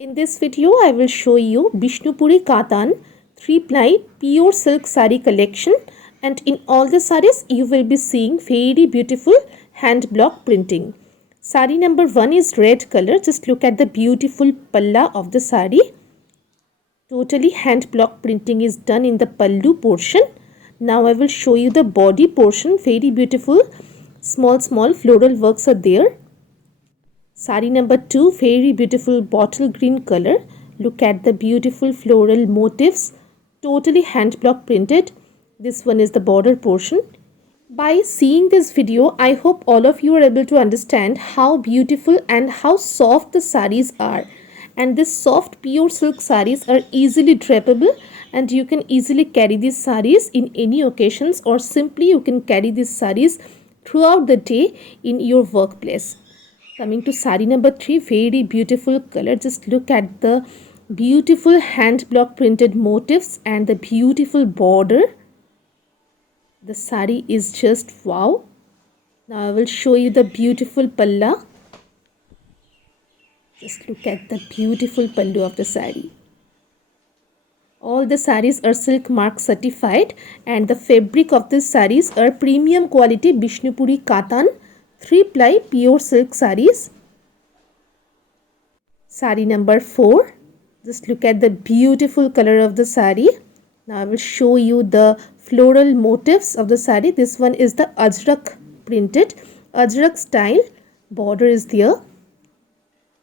In this video, I will show you Bishnupuri Katan 3-ply pure silk saree collection, and in all the sarees you will be seeing very beautiful hand block printing. Saree number 1 is red color. Just look at the beautiful palla of the saree. Totally hand block printing is done in the pallu portion. Now I will show you the body portion. Very beautiful small floral works are there. Saree number 2, very beautiful bottle green color. Look at the beautiful floral motifs, totally hand block printed. This one is the border portion. By seeing this video, I hope all of you are able to understand how beautiful and how soft the sarees are. And these soft pure silk sarees are easily drapable, and you can easily carry these sarees in any occasions, or simply you can carry these sarees throughout the day in your workplace. Coming to saree number 3, very beautiful color. Just look at the beautiful hand block printed motifs and the beautiful border. The saree is just wow. Now I will show you the beautiful palla. Just look at the beautiful pallu of the saree. All the sarees are silk mark certified, and the fabric of these sarees are premium quality Bishnupuri Katan 3-ply pure silk sarees. Saree number 4. Just look at the beautiful color of the saree. Now I will show you the floral motifs of the saree. This one is the ajrak printed, ajrak style. Border is there.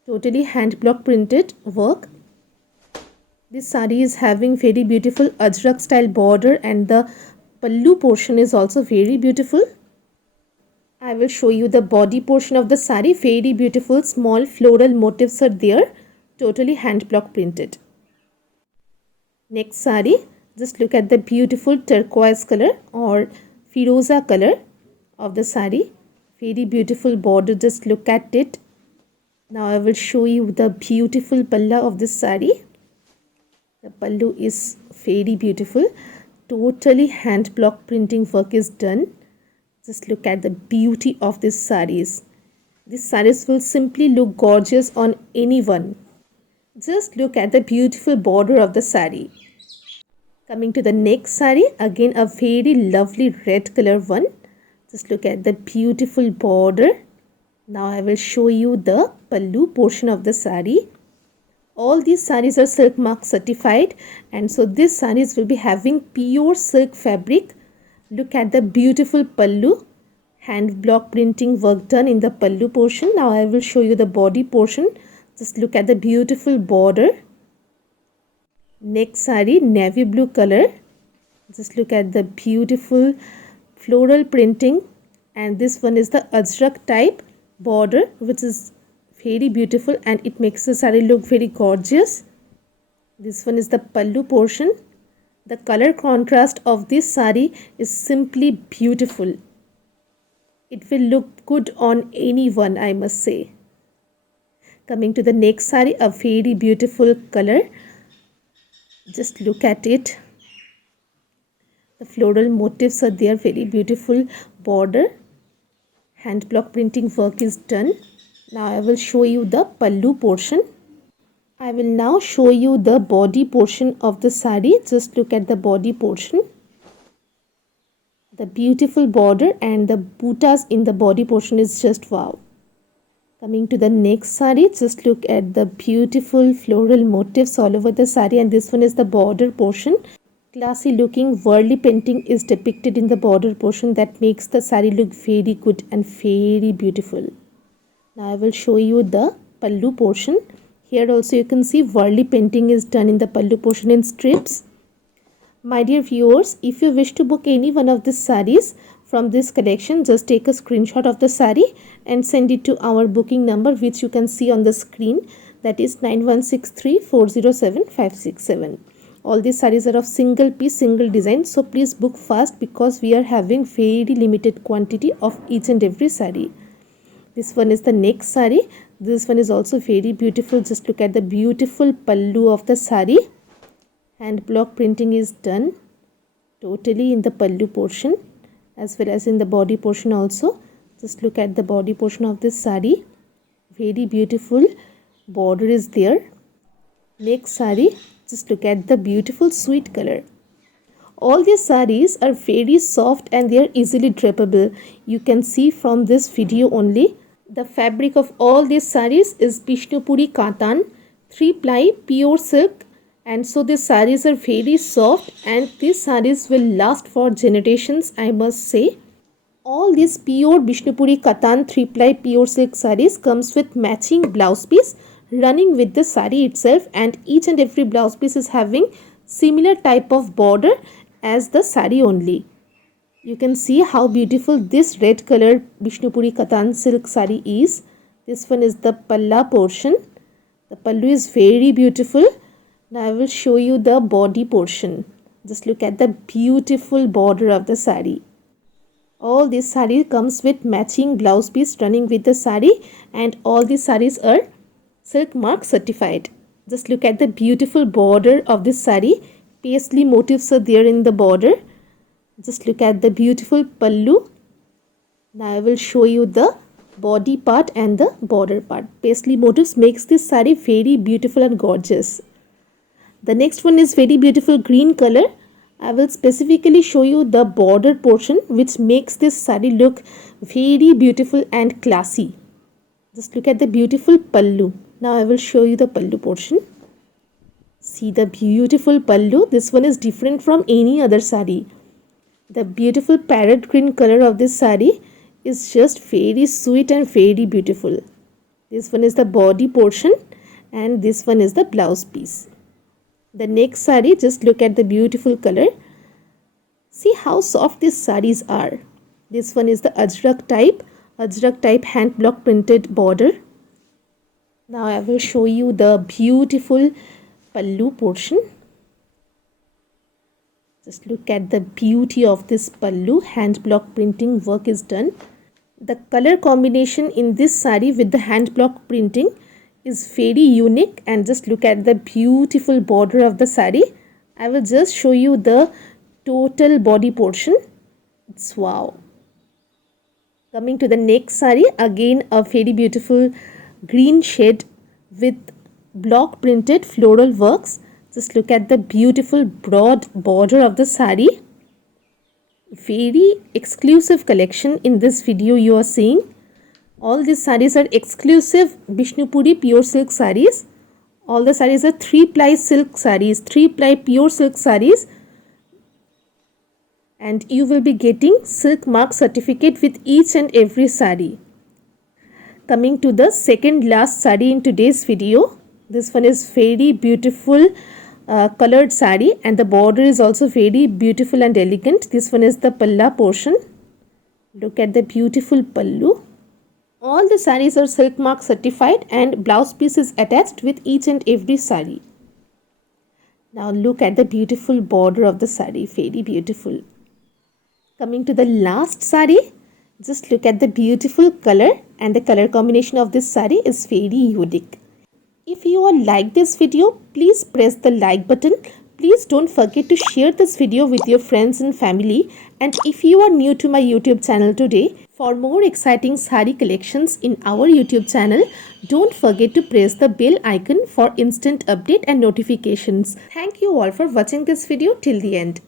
Totally hand block printed work. This saree is having very beautiful ajrak style border, and the pallu portion is also very beautiful. I will show you the body portion of the saree. Very beautiful small floral motifs are there, totally hand block printed. Next saree, just look at the beautiful turquoise color or firoza color of the saree. Very beautiful border, just look at it. Now I will show you the beautiful palla of this saree. The pallu is very beautiful, totally hand block printing work is done. Just look at the beauty of these sarees. These sarees will simply look gorgeous on anyone. Just look at the beautiful border of the saree. Coming to the next saree, again a very lovely red color one. Just look at the beautiful border. Now I will show you the pallu portion of the saree. All these sarees are silk mark certified, and so these sarees will be having pure silk fabric. Look at the beautiful pallu, hand block printing work done in the pallu portion. Now I will show you the body portion. Just look at the beautiful border. Next saree, navy blue color. Just look at the beautiful floral printing, and this one is the ajrak type border, which is very beautiful and it makes the saree look very gorgeous. This one is the pallu portion. The color contrast of this saree is simply beautiful. It will look good on anyone, I must say. Coming to the next saree, a very beautiful color. Just look at it. The floral motifs are there, very beautiful border. Hand block printing work is done. Now I will show you the pallu portion. I will now show you the body portion of the saree. Just look at the body portion. The beautiful border and the buttas in the body portion is just wow. Coming to the next saree, just look at the beautiful floral motifs all over the saree, and this one is the border portion. Classy looking Varli painting is depicted in the border portion that makes the saree look very good and very beautiful. Now I will show you the pallu portion. Here also you can see Varli painting is done in the pallu portion in strips. My dear viewers, if you wish to book any one of these sarees from this collection, just take a screenshot of the saree and send it to our booking number, which you can see on the screen, that is 9163407567. All these sarees are of single piece, single design, so please book fast because we are having very limited quantity of each and every saree. This one is the next saree. This one is also very beautiful. Just look at the beautiful pallu of the saree. Hand block printing is done totally in the pallu portion as well as in the body portion also. Just look at the body portion of this saree. Very beautiful border is there. Next sari, just look at the beautiful sweet color. All these saris are very soft and they are easily drapable. You can see from this video only. The fabric of all these saris is Bishnupuri Katan, 3-ply pure silk, and so these saris are very soft and these saris will last for generations, I must say. All these pure Bishnupuri Katan 3-ply pure silk saris comes with matching blouse piece running with the sari itself, and each and every blouse piece is having similar type of border as the sari only. You can see how beautiful this red colored Bishnupuri Katan silk sari is. This one is the palla portion. The pallu is very beautiful. Now I will show you the body portion. Just look at the beautiful border of the sari. All this sari comes with matching blouse piece running with the sari, and all these saris are silk mark certified. Just look at the beautiful border of this sari. Paisley motifs are there in the border. Just look at the beautiful pallu. Now I will show you the body part and the border part. Paisley motifs makes this sari very beautiful and gorgeous. The next one is very beautiful green color. I will specifically show you the border portion which makes this sari look very beautiful and classy. Just look at the beautiful pallu. Now I will show you the pallu portion. See the beautiful pallu. This one is different from any other sari. The beautiful parrot green color of this sari is just very sweet and very beautiful. This one is the body portion and this one is the blouse piece. The next sari, just look at the beautiful color. See how soft these saris are. This one is the Ajrak type hand block printed border. Now I will show you the beautiful pallu portion. Just look at the beauty of this pallu. Hand block printing work is done. The color combination in this sari with the hand block printing is very unique, and just look at the beautiful border of the sari. I will just show you the total body portion. It's wow. Coming to the next sari, again a very beautiful green shade with block printed floral works. Just look at the beautiful broad border of the sari. Very exclusive collection in this video you are seeing. All these saris are exclusive Bishnupuri pure silk saris. All the saris are 3-ply silk saris, 3-ply pure silk saris. And you will be getting silk mark certificate with each and every sari. Coming to the second last sari in today's video. This one is very beautiful colored sari, and the border is also very beautiful and elegant. This one is the palla portion. Look at the beautiful pallu. All the saris are silk mark certified and blouse piece is attached with each and every sari. Now look at the beautiful border of the sari, very beautiful. Coming to the last sari, just look at the beautiful color, and the color combination of this sari is very unique. If you all like this video, please press the like button. Please don't forget to share this video with your friends and family. And if you are new to my YouTube channel today, for more exciting sari collections in our YouTube channel, don't forget to press the bell icon for instant update and notifications. Thank you all for watching this video till the end.